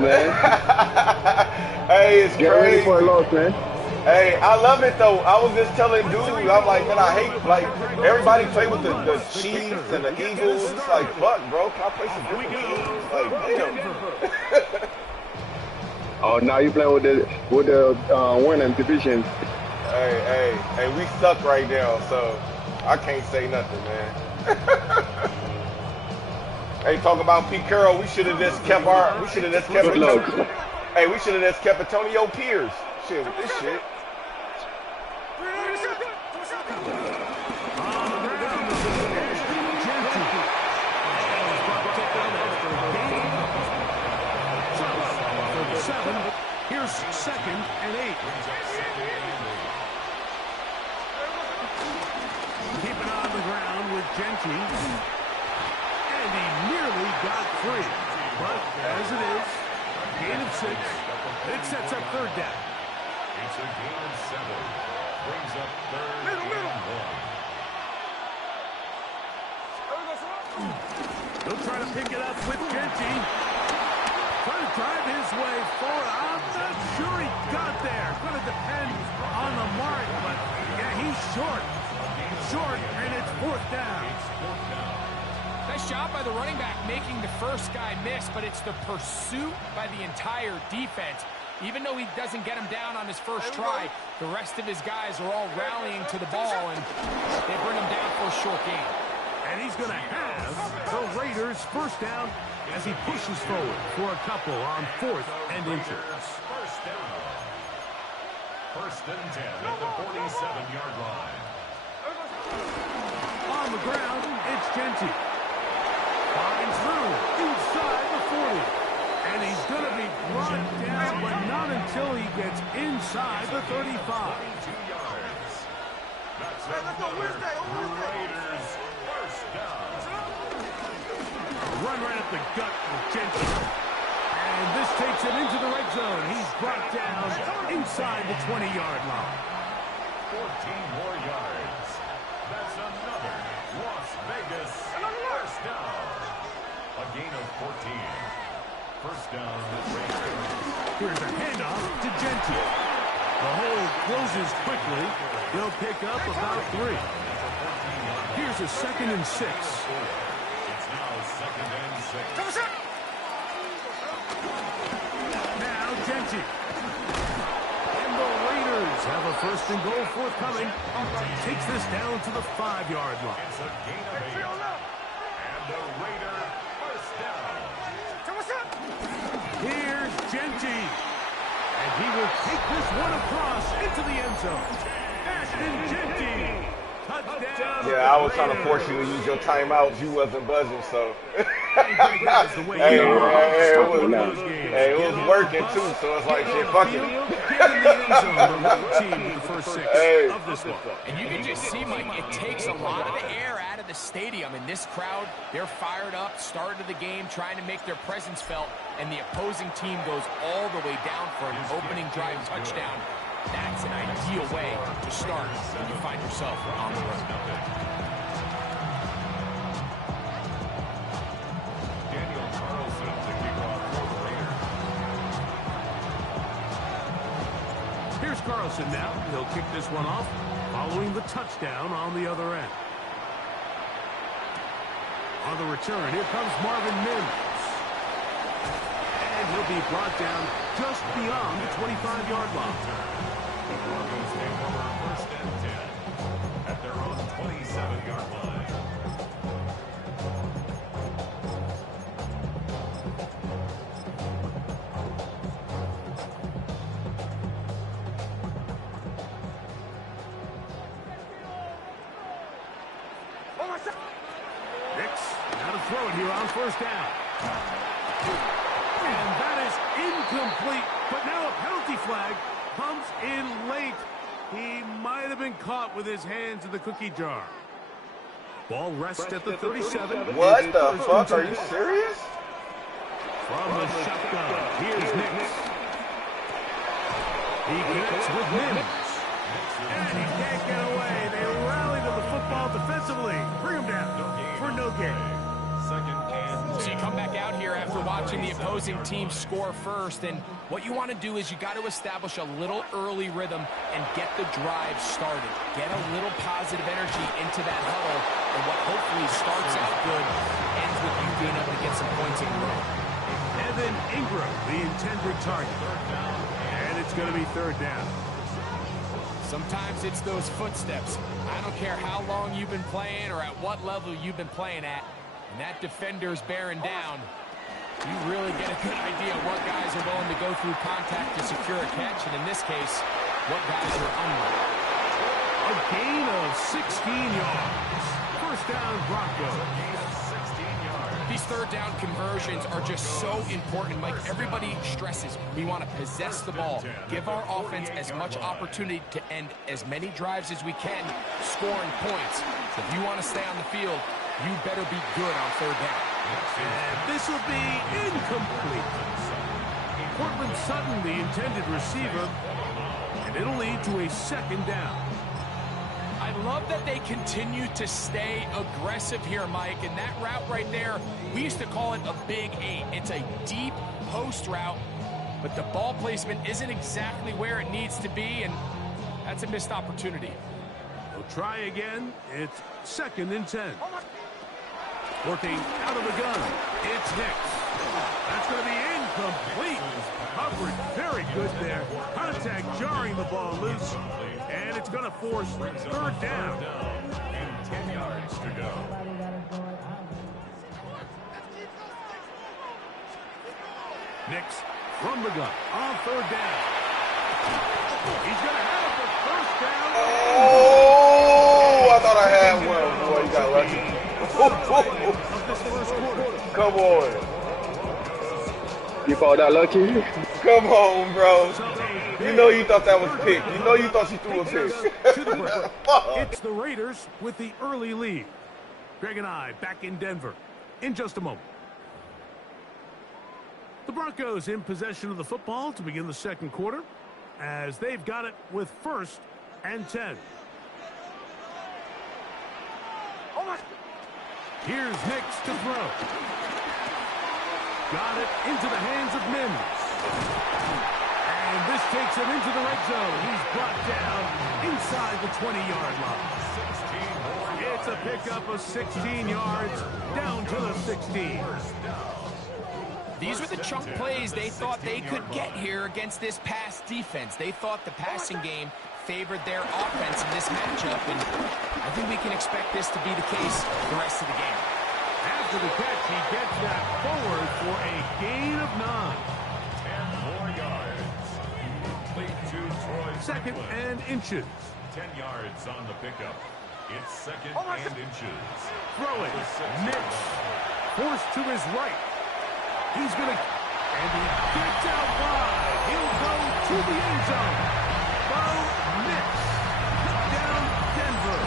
man. Hey, it's Get ready for a crazy. loss, man. Hey, I love it though. I was just telling dude, I'm like, man, I hate like everybody play with the Chiefs and the Eagles. It's like, fuck, bro. Can I play some different teams? Like, damn. Oh, now you playing with the winning division. Hey, we suck right now, so I can't say nothing, man. Hey, talk about Pete Carroll. We should have just kept Good luck. Hey, we should have just kept Antonio Pierce. Shit, with this shit. Here's second and 8. Keep it on the ground with Genty. And he nearly got free. But as it is, gain of 6. It sets up third down. It's a gain of 7. Brings up third and 1. He'll try to pick it up with Genty. Trying to drive his way forward. I'm not sure he got there. Going to depend on the mark, but yeah, he's short. Short, and it's fourth down. Nice job by the running back making the first guy miss, but it's the pursuit by the entire defense. Even though he doesn't get him down on his first try, the rest of his guys are all rallying to the ball, and they bring him down for a short gain. And he's going to have the Raiders first down as he pushes forward for a couple on fourth and inches. First down. First and 10 at the 47-yard line. On the ground, it's Genty. Finds room inside the 40. And he's going to be brought down, but not until he gets inside the 35. 2 yards. That's another Raiders first down. Run right up the gut with Genty. And this takes him into the red zone. He's brought down inside the 20-yard line. 14 more yards. That's another Las Vegas first down. A gain of 14. First down, Raiders. Here's a handoff to Genty. The hole closes quickly. They'll pick up about 3. Here's a second and 6. It's now second and 6. Now Genty. And the Raiders have a first and goal forthcoming. Takes this down to the 5-yard line. It's a gain of 8. And the Raider first down. Here's Genty. And he will take this one across into the end zone. Ashton Genty. Touchdown. Yeah, I was trying to force you to use your timeouts. You wasn't buzzing, so. That's the way Hey, he hey, rolls. it was working too, so it's like shit, fuck it. Getting the end zone, the road team with the first 6 Hey. of this one. And you can just see, Mike, it takes a lot of the air out of the stadium. And this crowd, they're fired up, start of the game, trying to make their presence felt. And the opposing team goes all the way down for an opening drive touchdown. That's an ideal way to start when you find yourself on the road. Daniel Carlson to kick off for the Raiders. Here's Carlson now. He'll kick this one off following the touchdown on the other end. On the return, here comes Marvin Mims. And he'll be brought down just beyond the 25-yard line. The Broncos take over first and 10 at their own 27-yard line. Nix, now to throw it here on first down. And that is incomplete, but now a penalty flag comes in late. He might have been caught with his hands in the cookie jar. Ball rests at the 37. What the fuck? Are you serious? From the shotgun, here's Nix. He connects with Mims. And he can't get away. They rally to the football defensively. Bring him down for no gain. Second and So you 10. come back out here after watching the opposing team score first, and what you want to do is you got to establish a little early rhythm and get the drive started. Get a little positive energy into that huddle, and what hopefully starts out good ends with you being able to get some points in a row. Evan Ingram, the intended target. And it's going to be third down. Sometimes it's those footsteps. I don't care how long you've been playing or at what level you've been playing at, and that defender's bearing down. You really get a good idea of what guys are willing to go through contact to secure a catch, and in this case, what guys are unwilling. A gain of 16 yards. First down, Broncos. These third down conversions are just so important, Mike. Everybody stresses we want to possess the ball, give our offense as much opportunity to end as many drives as we can, scoring points. So if you want to stay on the field, you better be good on third down. And this will be incomplete. Cortland Sutton, the intended receiver, and it'll lead to a second down. I love that they continue to stay aggressive here, Mike, and that route right there, we used to call it a big 8. It's a deep post route, but the ball placement isn't exactly where it needs to be, and that's a missed opportunity. We'll try again. It's second and 10. Working out of the gun. It's Nix. That's going to be incomplete. Coverage very good there. Contact jarring the ball loose. And it's going to force third down. And 10 yards to go. Nix from the gun on third down. He's going to have the first down. Oh, I thought I had one. Boy, you got lucky. Of this first quarter. Come on. You call that lucky? Come on, bro. You know you thought that was a pick. You know you thought she threw a pick. It's the Raiders with the early lead. Greg and I back in Denver in just a moment. The Broncos in possession of the football to begin the second quarter as they've got it with first and 10. Here's Nix to throw. Got it into the hands of Mims. And this takes him into the red zone. He's brought down inside the 20-yard line. It's a pickup of 16 yards down to the 16. These were the chunk plays they thought they could get here against this pass defense. They thought the passing game favored their offense in this matchup, and I think we can expect this to be the case the rest of the game. After the catch, he gets that forward for a gain of 9. 10 more yards. Complete to Troy. Second and inches. 10 yards on the pickup. It's second and inches. Throwing. Nix. Forced to his right. He's going to... And he gets out wide. He'll go to the end zone. Bo Nix. Down Denver.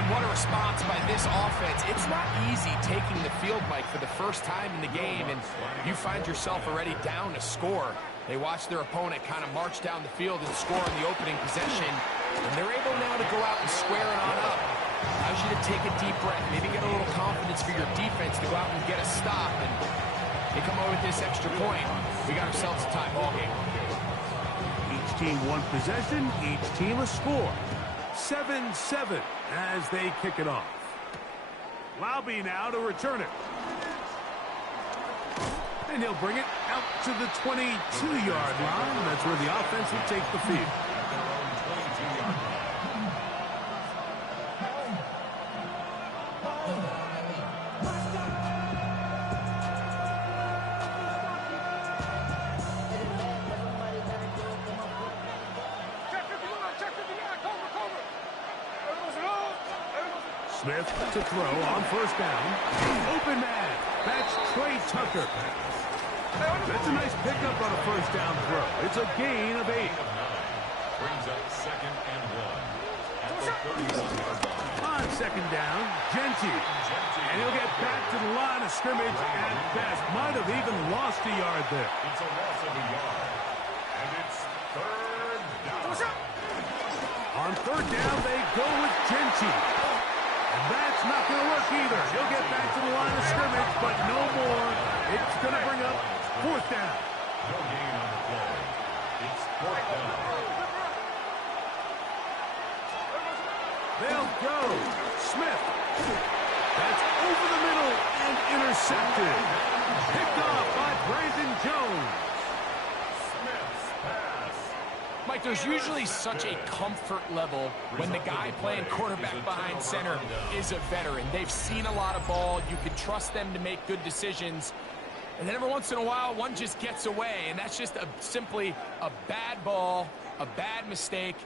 And what a response by this offense. It's not easy taking the field, Mike, for the first time in the game, and you find yourself already down to score. They watch their opponent kind of march down the field and score in the opening possession, and they're able now to go out and square it on up. Allows you to take a deep breath, maybe get a little confidence for your defense to go out and get a stop, and they come away with this extra point. We got ourselves a tie ball game. Each team one possession, each team a score. 7-7 as they kick it off. Laube now to return it. And he'll bring it out to the 22-yard line. That's where the offense will take the field. Smith to throw on first down. Open man. That's Trey Tucker. That's a nice pickup on a first down throw. It's a gain of 8. Brings up second and 1. At the 31-yard line. On second down, Genty. And he'll get back to the line of scrimmage at best. Might have even lost a yard there. It's a loss of a yard. And it's third down. On third down, they go with Genty. And that's not going to work either. He'll get back to the line of scrimmage, but no more. It's going to bring up fourth down. No gain on the play. It's fourth down. They'll go. Smith. That's over the middle and intercepted. Picked off by Brandon Jones. Smith's pass. Mike, there's usually such a comfort level when the guy playing quarterback behind center is a veteran. They've seen a lot of ball. You can trust them to make good decisions. And then every once in a while, one just gets away. And that's just simply a bad ball, a bad mistake.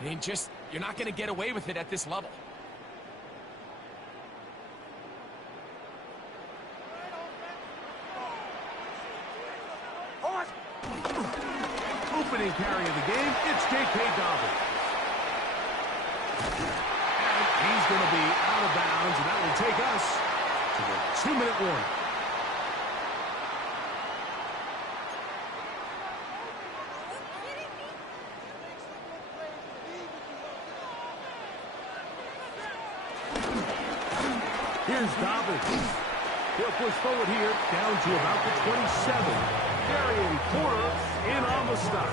And you're not going to get away with it at this level. Opening carry of the game, it's J.K. Dobbins. And he's going to be out of bounds, and that will take us to the 2-minute warning. Here's Dobbins. He'll push forward here, down to about the 27. Darian Porter in on the stop.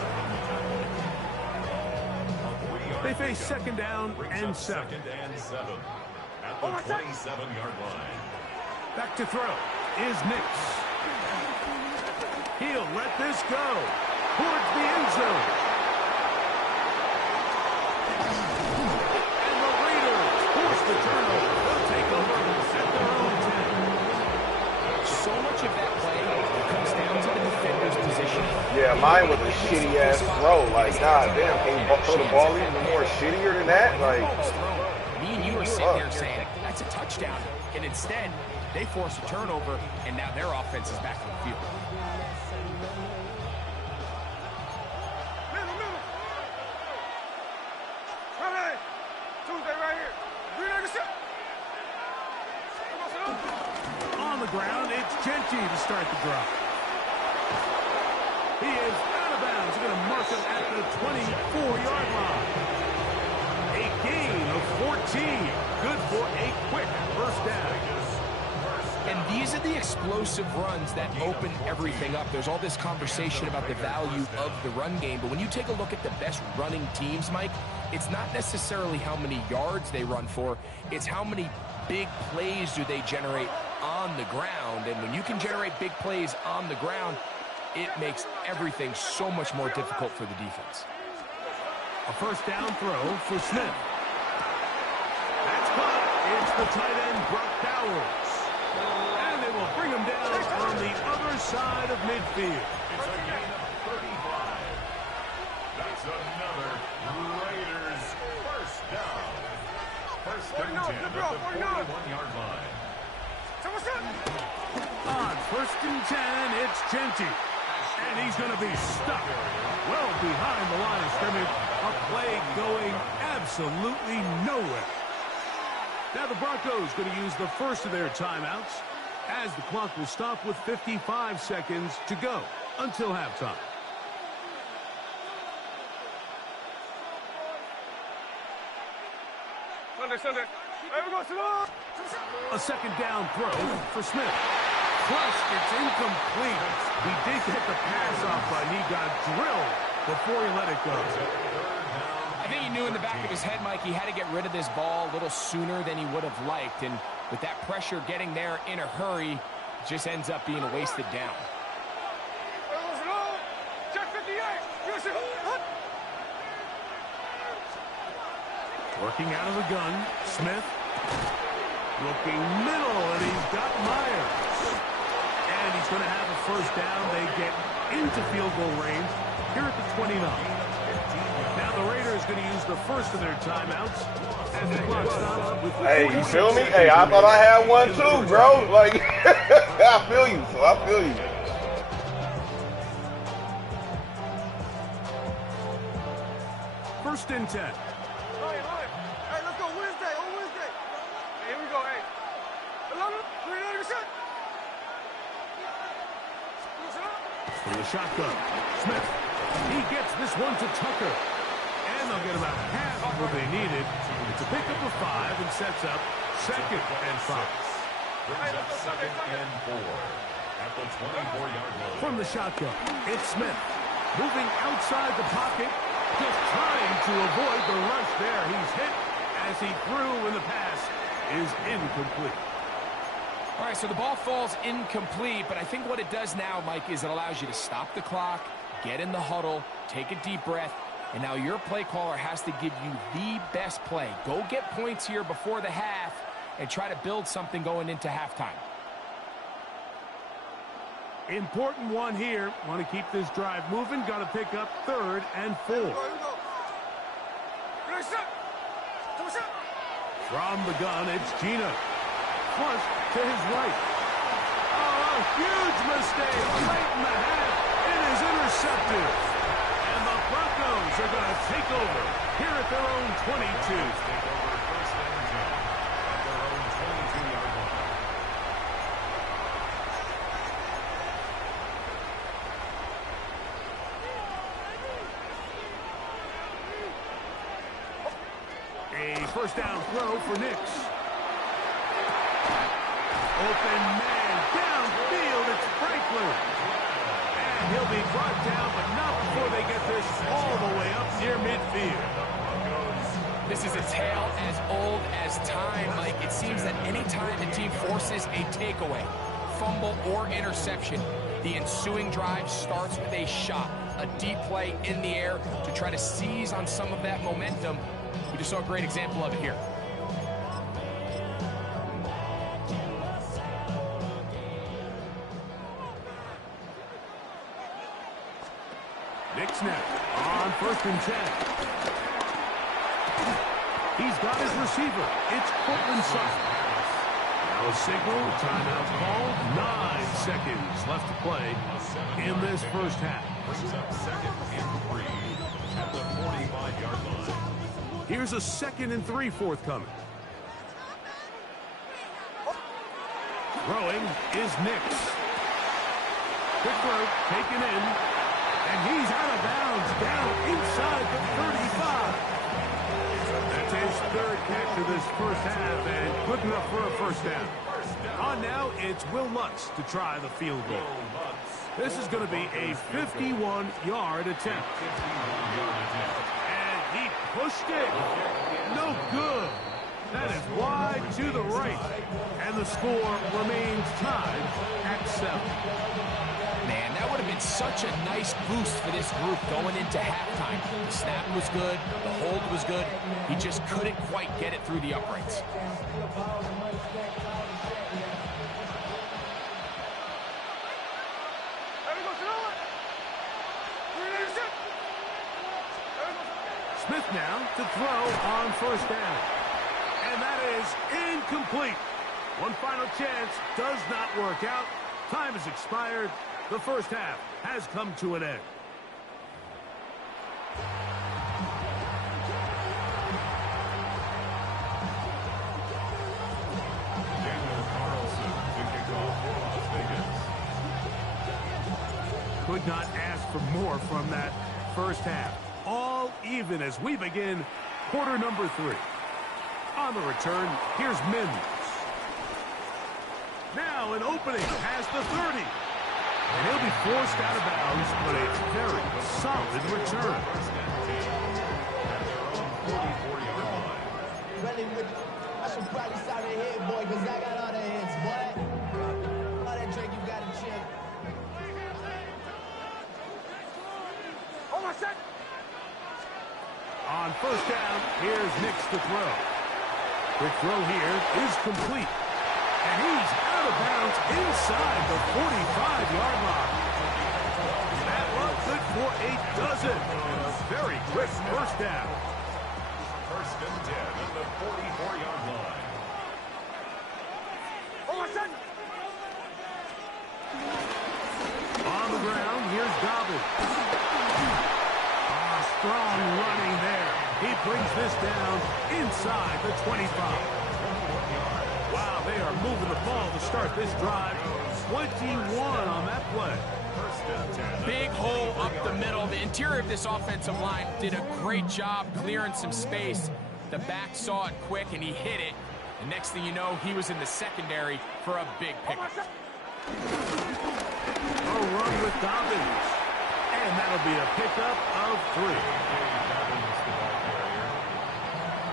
They face second down and 7. Second and 7 at the 27-yard line. Back to throw is Nix. He'll let this go towards the end zone. And the Raiders force the turnover. They'll take over at their own 10. So much of that play comes down to the defender's position. Yeah, mine was a shitty-ass throw. Like, god damn, can you throw the ball even more shittier than that? Like, me and you are sitting here saying, that's a touchdown. And instead, they force a turnover, and now their offense is back on the field. On the ground, it's Genty to start the drive. He is out of bounds. Going to mark him at the 24-yard line. A gain of 14. Good for a quick first down. And these are the explosive runs that open everything up. There's all this conversation about the value of the run game, but when you take a look at the best running teams, Mike, it's not necessarily how many yards they run for, it's how many big plays do they generate on the ground. And when you can generate big plays on the ground, it makes everything so much more difficult for the defense. A first down throw for Smith. That's caught. It's the tight end, Brock Bowers. And they will bring him down on the other side of midfield. It's a gain of 35. That's another Raiders first down. First and 10 at the 41-yard line. On first and 10, it's Genty. And he's going to be stuck well behind the line of scrimmage. A play going absolutely nowhere. Now the Broncos going to use the first of their timeouts as the clock will stop with 55 seconds to go until halftime. A second down throw for Smith. Crushed, it's incomplete. He did get the pass off, but he got drilled before he let it go. I think he knew in the back of his head, Mike, he had to get rid of this ball a little sooner than he would have liked. And with that pressure getting there in a hurry, it just ends up being a wasted down. Working out of the gun, Smith. Looking middle, and he's got Myers. And he's going to have a first down. They get into field goal range here at the 29. Now the Raiders going to use the first of their timeouts as the clock stops with the hey, you feel me? Hey, I thought I had one too, bro. Like, I feel you, so I feel you. First and 10. Hey, let's go Wednesday, on Wednesday. Hey, here we go, hey. For the shotgun, Smith. He gets this one to Tucker. And they'll get about half of what they needed. It's a pickup of 5 and sets up 2nd and 5. Brings up 2nd and 4 at the 24-yard line. From the shotgun, it's Smith. Moving outside the pocket, just trying to avoid the rush there. He's hit as he threw, and the pass is incomplete. All right, so the ball falls incomplete, but I think what it does now, Mike, is it allows you to stop the clock, get in the huddle, take a deep breath, and now your play caller has to give you the best play. Go get points here before the half and try to build something going into halftime. Important one here. Want to keep this drive moving. Got to pick up 3rd and 4. Here we go. From the gun, it's Gino. Flush to his right. Oh, a huge mistake late in the half. It is intercepted. And the Broncos are going to take over here at their own 22. Take over 1st and 10 at their own 22-yard line. A first down throw for Nix. Open man downfield. It's Franklin. And he'll be brought down, but not before they get this all the way up near midfield. This is a tale as old as time, Mike. It seems that any time the team forces a takeaway, fumble, or interception, the ensuing drive starts with a shot, a deep play in the air to try to seize on some of that momentum. We just saw a great example of it here. Nick snap on 1st and 10. He's got his receiver. It's Cortland Sutton. Now a signal, timeout called. 9 seconds left to play in this first half. Brings up 2nd and 3 at the 45-yard line. Here's a 2nd and 3 forthcoming. Throwing is Nix. Quick throw, taken in, and he's out of bounds, down inside the 35. That's his 3rd catch of this first half, and good enough for a first down. On now, it's Will Lutz to try the field goal. This is going to be a 51-yard attempt. And he pushed it. No good. That is wide to the right. And the score remains tied at 7. Man, that would have been such a nice boost for this group going into halftime. The snap was good. The hold was good. He just couldn't quite get it through the uprights. Smith now to throw on 1st down. And that is incomplete. One final chance does not work out. Time has expired. The first half has come to an end. Daniel Carlson to kick off for Las Vegas. Could not ask for more from that first half. All even as we begin quarter number 3. On the return, here's Mims. Now an opening past the 30. And he'll be forced out of bounds, but a very solid return. I should probably start it here, boy, because I got all the hits, boy. All that drink you got to chill. Oh, my shot. On 1st down, here's Nix to throw. Quick throw here is complete. And he's out of bounds inside the 45-yard line. That look good for a dozen. Very quick first down. 1st and 10 at the 44-yard line. Oh, my shot. On the ground, here's Dobbins. Strong running there. He brings this down inside the 25. Wow, they are moving the ball to start this drive. 21 on that play. 1st and 10. Big hole up the middle. The interior of this offensive line did a great job clearing some space. The back saw it quick, and he hit it. The next thing you know, he was in the secondary for a big pickup. A run with Dobbins. And that'll be a pickup of 3.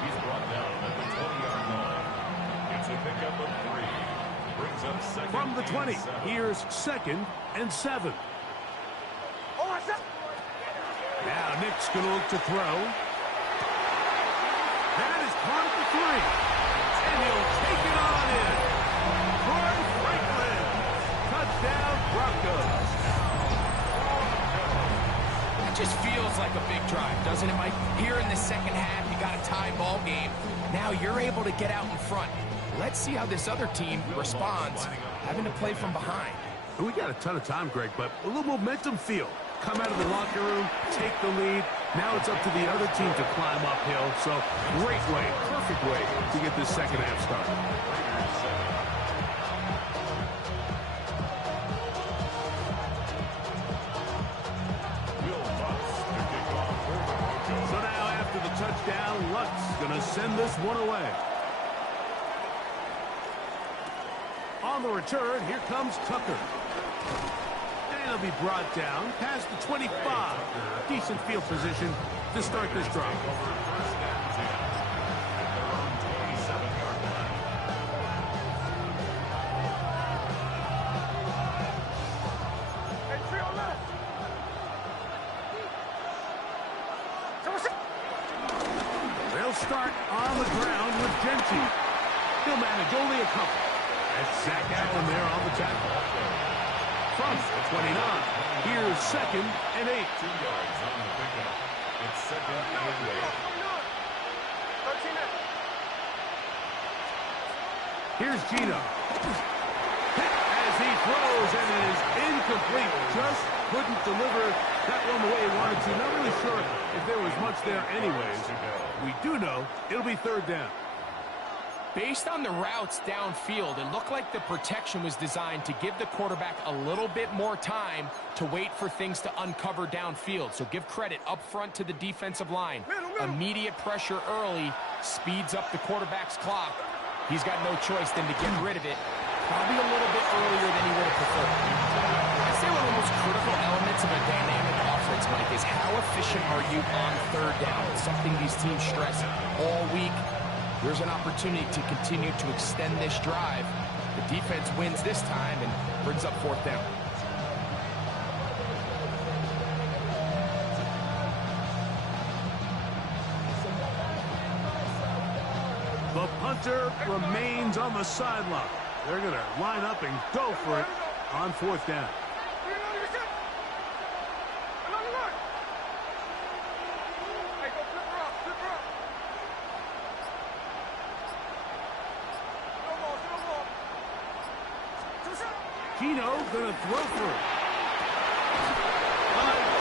He's brought down at the 20-yard line. It's a pickup of 3. Brings up second From the 20, and 7. here's 2nd and 7. Now Nick's going to look to throw. That is caught at the 3. And he'll take it on in. Troy Franklin. Touchdown, Broncos. It just feels like a big drive, doesn't it, Mike? Here in the second half, you got a tie ball game. Now you're able to get out in front. Let's see how this other team responds, having to play from behind. We got a ton of time, Greg, but a little momentum feel. Come out of the locker room, take the lead. Now it's up to the other team to climb uphill. So great way, perfect way to get this second half started. So now after the touchdown, Lutz going to send this one away. On the return, here comes Tucker. And he'll be brought down past the 25. Decent field position to start this drive. They'll start on the ground with Genty. He'll manage only a couple. That's Zach Allen there on the tackle. From the 29, here's 2nd and 8. 2 yards on the pickup. It's 2nd and 8. Here's Gino. Hit as he throws, and it is incomplete. Just couldn't deliver that one the way he wanted to. Not really sure if there was much there anyways. We do know it'll be 3rd down. Based on the routes downfield, it looked like the protection was designed to give the quarterback a little bit more time to wait for things to uncover downfield. So give credit up front to the defensive line. Immediate pressure early speeds up the quarterback's clock. He's got no choice than to get rid of it, probably a little bit earlier than he would have preferred. I'd say one of the most critical elements of a dynamic offense, Mike, is how efficient are you on 3rd down? It's something these teams stress all week. Here's an opportunity to continue to extend this drive. The defense wins this time and brings up 4th down. The punter remains on the sideline. They're going to line up and go for it on 4th down. Gino going to throw for it.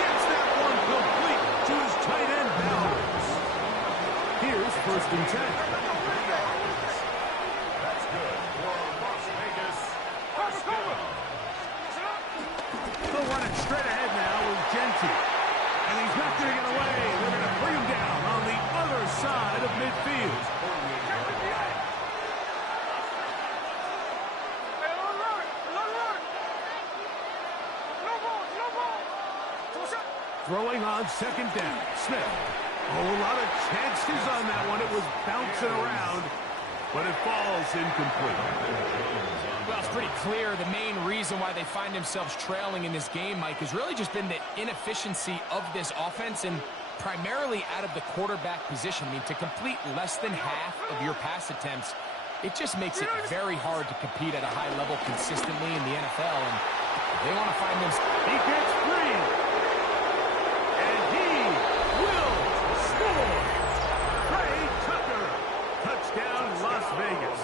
Gets that one complete to his tight end, Bowers. Here's 1st and 10. That's good for Las Vegas. First down. They'll run it straight ahead now with Genty. And he's not going to get away. They're going to bring him down on the other side of midfield. Throwing on 2nd down. Smith. Oh, a lot of chances on that one. It was bouncing around, but it falls incomplete. Well, it's pretty clear the main reason why they find themselves trailing in this game, Mike, has really just been the inefficiency of this offense and primarily out of the quarterback position. I mean, to complete less than half of your pass attempts, it just makes it very hard to compete at a high level consistently in the NFL. And they want to find them. He gets free. And he will score. Trey Tucker. Touchdown, Las Vegas.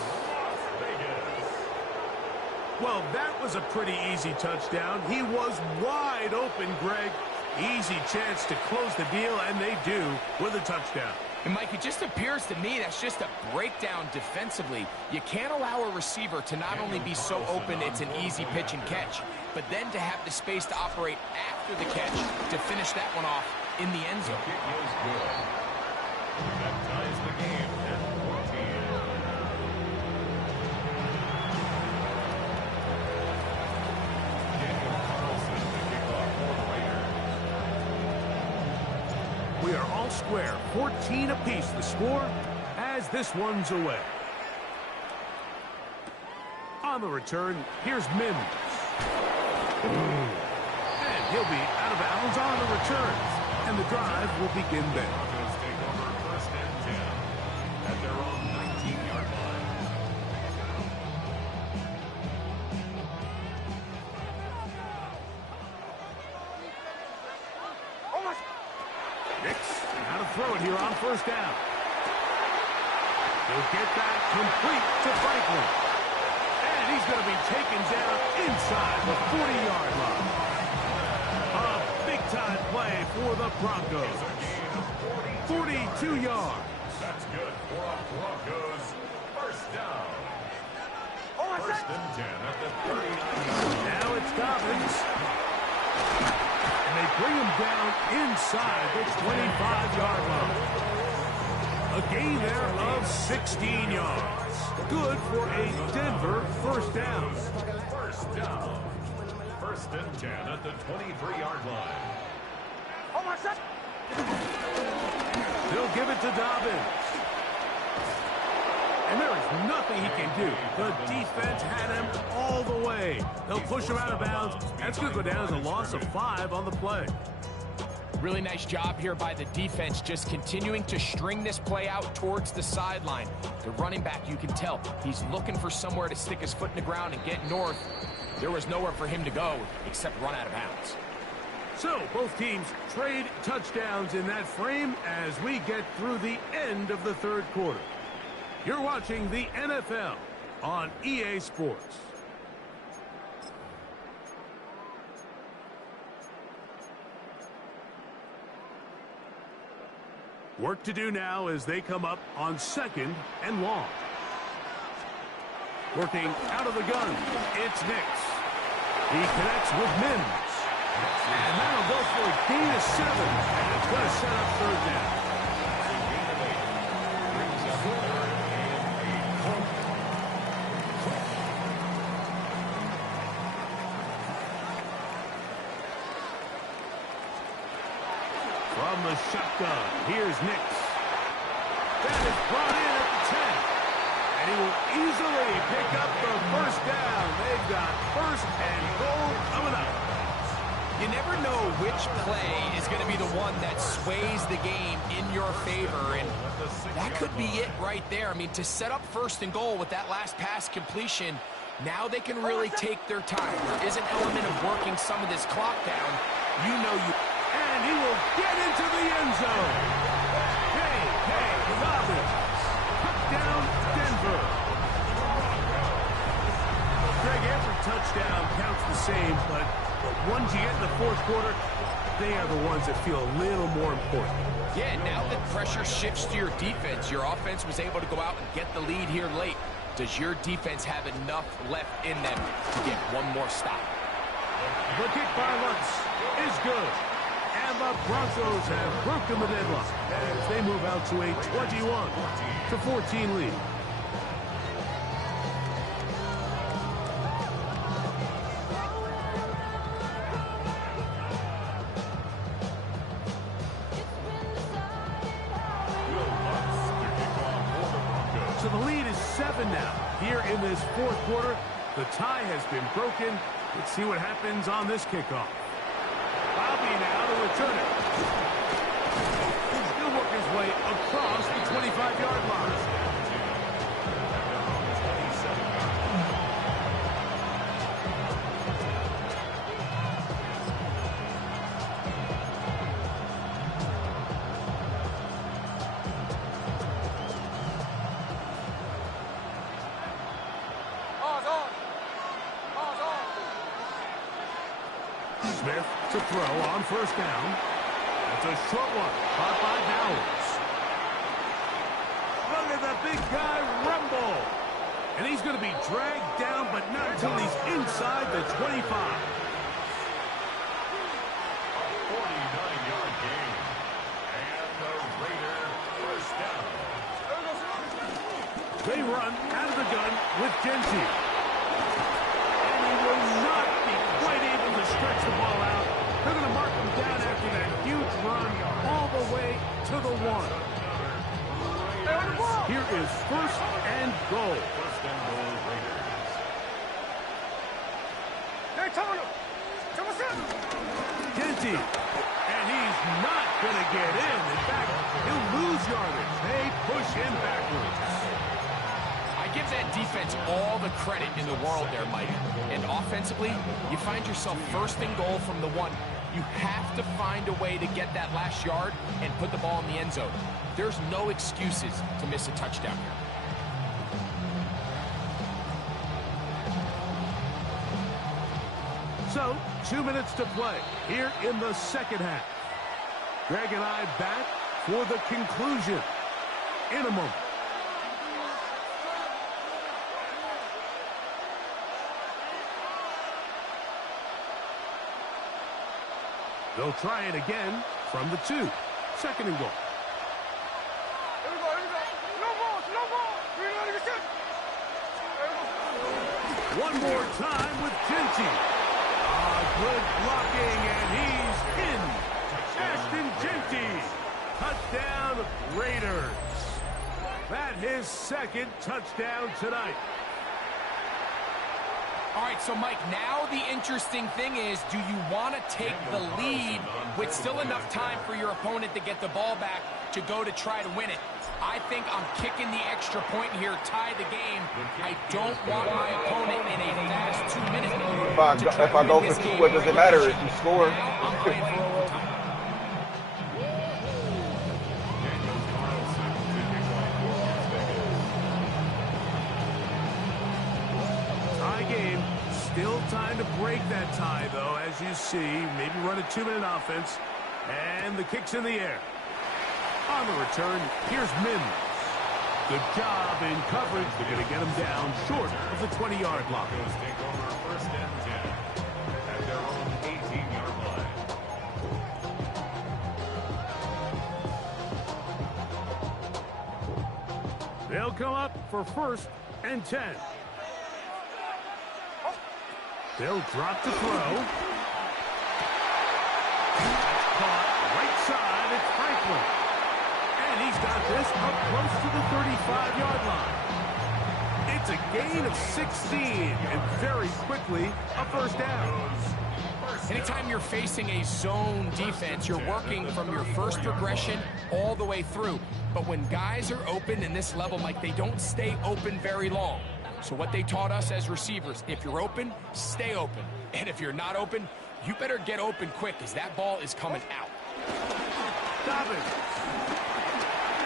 Well, that was a pretty easy touchdown. He was wide open, Greg. Easy chance to close the deal, and they do with a touchdown. And, Mike, it just appears to me that's just a breakdown defensively. You can't allow a receiver to not only be so open it's an easy pitch and catch. but then to have the space to operate after the catch to finish that one off in the end zone. Kick is good. That ties the game at 14. Daniel Carlson to kick off for the Raiders. We are all square, 14 apiece the score as this one's away. On the return, here's Mims. And he'll be out of bounds on the return. And the drive will begin there. Broncos take over first and 10 at their own 19-yard line. Nix, how to throw it here on first down. He'll get that complete to Franklin. And he's going to be taken down inside the 40-yard line. A big-time play for the Broncos. 42 yards. That's good for a Broncos first down. First and 10 at the 39-yard line. Now it's Dobbins. And they bring him down inside the 25-yard line. A gain there of 16 yards. Good for a Denver first down. First down. First and 10 at the 23-yard line. They'll give it to Dobbins. And there is nothing he can do. The defense had him all the way. They'll push him out of bounds. That's going to go down as a loss of 5 on the play. Really nice job here by the defense, just continuing to string this play out towards the sideline. The running back, you can tell, he's looking for somewhere to stick his foot in the ground and get north. There was nowhere for him to go except run out of bounds. So both teams trade touchdowns in that frame as we get through the end of the third quarter. You're watching the NFL on EA Sports. Work to do now as they come up on 2nd and long. Working out of the gun, it's Nix. He connects with Mims. And that'll go for a gain of 7. And it's going to set up third down. From the shotgun, here's Nix. That is brought in at the 10. And he will easily pick up the first down. They've got first and goal coming up. You never know which play is going to be the one that sways the game in your favor, and that could be it right there. I mean, to set up first and goal with that last pass completion, now they can really take their time. There is an element of working some of this clock down. You know you... And he will get into the end zone. Hey, Dobbins. Touchdown, Denver. Greg, every touchdown counts the same, but the ones you get in the fourth quarter, they are the ones that feel a little more important. Yeah, now that pressure shifts to your defense, your offense was able to go out and get the lead here late. Does your defense have enough left in them to get one more stop? The kick by Lutz is good. And the Broncos have broken the deadlock as they move out to a 21-14 lead. So the lead is 7 now. Here in this fourth quarter, the tie has been broken. Let's see what happens on this kickoff. Bobby now to return it. He'll work his way across the 25-yard line. Smith to throw on first down. That's a short one, caught by Bowers. Look at the big guy rumble. And he's going to be dragged down, but not until he's inside the 25. They run out of the gun with Genty. And he will not be quite able to stretch the ball out. They're going to mark him down after that huge run all the way to the 1. Here is first and goal. First and goal, Raiders. Genty. And he's not going to get in. In fact, he'll lose yardage. They push him backwards. I give that defense all the credit in the world there, Mike. And offensively, you find yourself first and goal from the 1. You have to find a way to get that last yard and put the ball in the end zone. There's no excuses to miss a touchdown here. So, 2 minutes to play here in the second half. Greg and I back for the conclusion in a moment. They'll try it again from the 2. Second and goal. One more time with Genty. Good blocking, and he's in. Ashton Genty. Touchdown, Raiders. That his second touchdown tonight. All right, so Mike, now the interesting thing is, do you want to take the lead with still enough time for your opponent to get the ball back to go to try to win it? I think I'm kicking the extra point here, tie the game. I don't want my opponent in a fast 2 minute mode. If I go for 2, what does it matter if you score? I'm playing for overtime. Tie game. Still time to break that tie, though, as you see. Maybe run a 2 minute offense. And the kick's in the air. On the return, here's Mims. Good job in coverage. They're going to get him down short of the 20-yard line. Broncos take over first and 10 at their own 18-yard line. They'll come up for first and 10. They'll drop to throw. That's caught right side. It's Franklin. And he's got this up close to the 35-yard line. It's a gain of 16, and very quickly, a first down. Anytime you're facing a zone defense, you're working from your first progression all the way through. But when guys are open in this level, Mike, they don't stay open very long. So what they taught us as receivers, if you're open, stay open. And if you're not open, you better get open quick, because that ball is coming out. Dobbins.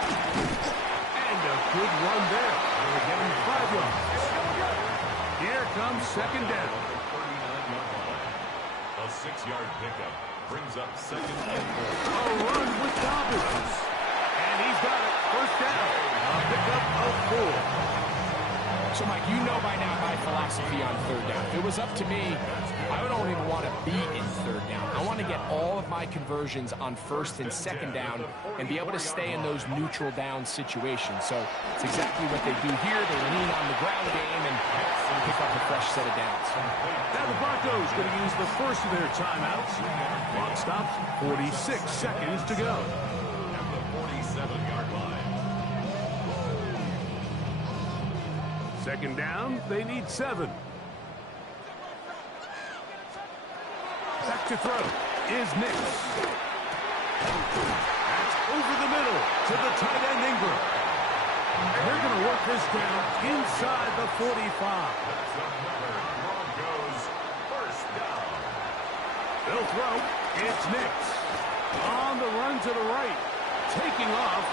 And a good run there. They're getting 5 yards. Here comes second down. 39-yard line. A 6-yard pickup brings up second and 4. A run with Dobbins. And he's got it. First down. A pickup of 4. So, Mike, you know by now my philosophy on third down. If it was up to me, I don't even want to be in third down. I want to get all of my conversions on first and second down and be able to stay in those neutral down situations. So it's exactly what they do here. They lean on the ground game and pick up a fresh set of downs. Now the Broncos going to use the first of their timeouts. Clock stops, 46 seconds to go. At the 47-yard line. Second down, they need 7. Back to throw is Nix. That's over the middle to the tight end Ingram. And they're going to work this down inside the 45. That's another Broncos first down. They'll throw. It's Nix. On the run to the right. Taking off.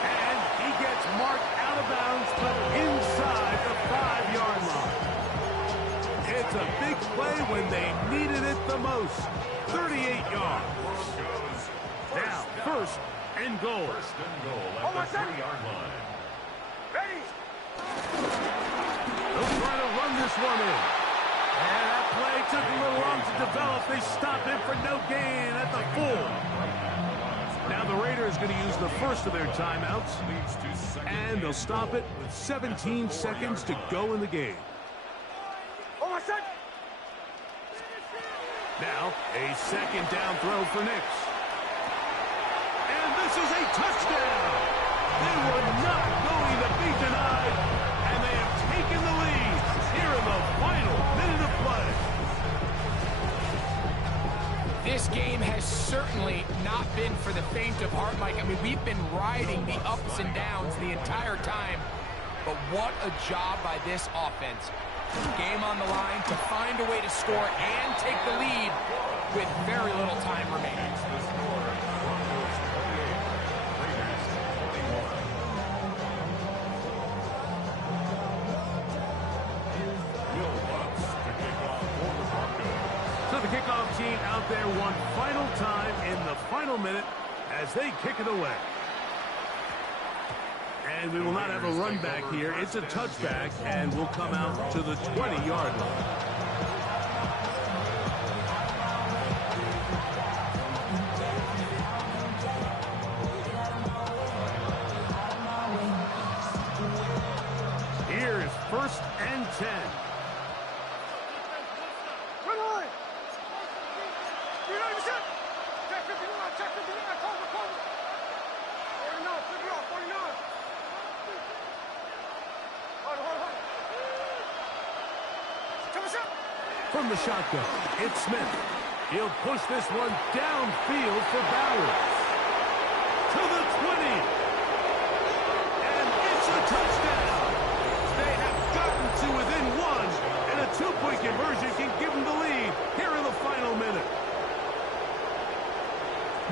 And he gets marked out of bounds, but inside the 5-yard line. It's a big play when they needed it the most. 38 yards. Broncos Now, first and goal. first and goal at the 3-yard line. They'll try to run this one in. And that play took a little long to develop. They stopped it for no gain at the 4. Now Now the Raiders going to use the first of their timeouts, and they'll stop it with 17 seconds to go in the game. Now, a second down throw for Knicks. And this is a touchdown! They were not going to be denied, and they have taken the lead here in the final minute of play. This game has certainly not been for the faint of heart, Mike. I mean, we've been riding the ups and downs the entire time, but what a job by this offense. Game on the line to find a way to score and take the lead with very little time remaining. So the kickoff team out there one final time in the final minute as they kick it away. And we will not have a run back here. It's a touchback, and we'll come out to the 20-yard line. Here is 1st and 10. From the shotgun, it's Smith. He'll push this one downfield for Bowers. To the 20. And it's a touchdown. They have gotten to within one, and a two-point conversion can give them the lead here in the final minute.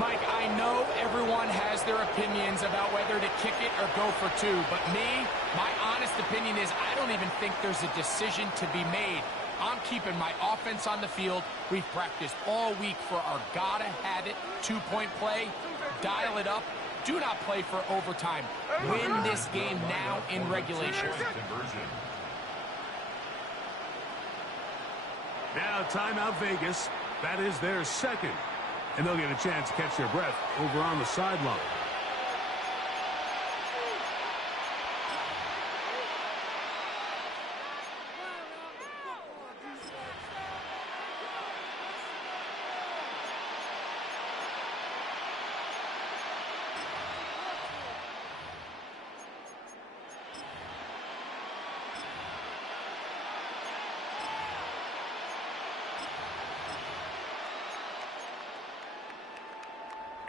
Mike, I know everyone has their opinions about whether to kick it or go for two, but my honest opinion is I don't even think there's a decision to be made. I'm keeping my offense on the field. We've practiced all week for our gotta-have-it two-point play. Dial it up. Do not play for overtime. Win this game now in regulation. Now timeout Vegas. That is their second. And they'll get a chance to catch their breath over on the sideline.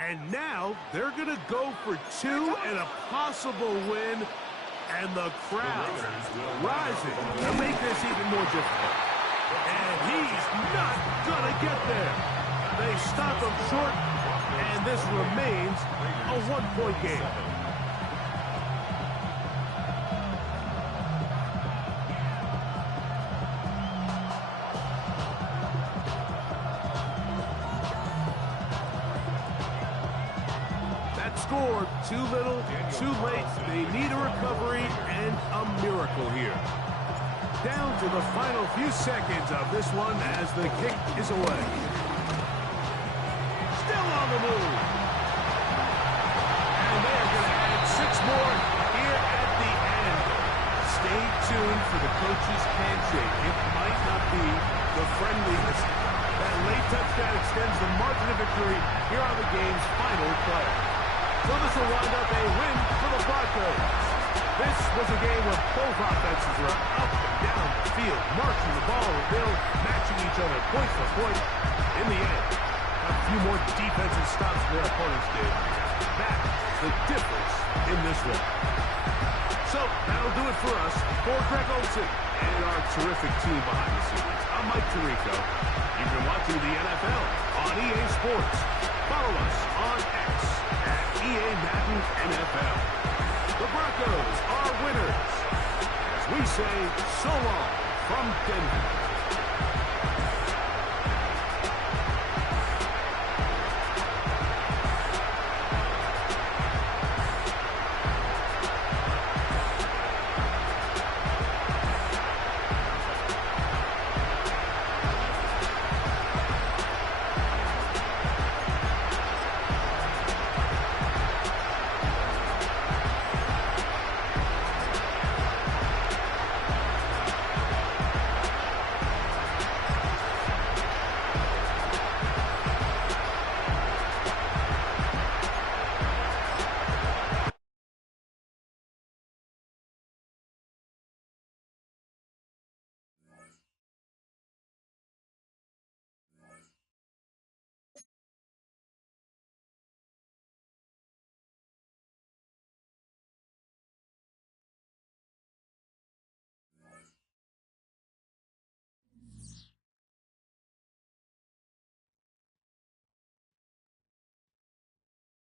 And now they're going to go for two and a possible win. And the crowd rising to make this even more difficult. And he's not going to get there. They stop him short, and this remains a one-point game. Scored too little, too late. They need a recovery and a miracle here. Down to the final few seconds of this one as the kick is away. Still on the move. And they are going to add 6 more here at the end. Stay tuned for the coach's handshake. It might not be the friendliest. That late touchdown extends the margin of victory here on the game's final play. So this will wind up a win for the Broncos. This was a game where both offenses were up and down the field, marching the ball at will, matching each other point for point. In the end, a few more defensive stops their opponents did. That's the difference in this one. So that'll do it for us. For Greg Olsen and our terrific team behind the scenes, I'm Mike Tirico. You've been watching the NFL on EA Sports. Follow us on X at EA Madden NFL. The Broncos are winners. As we say, so long from Denver.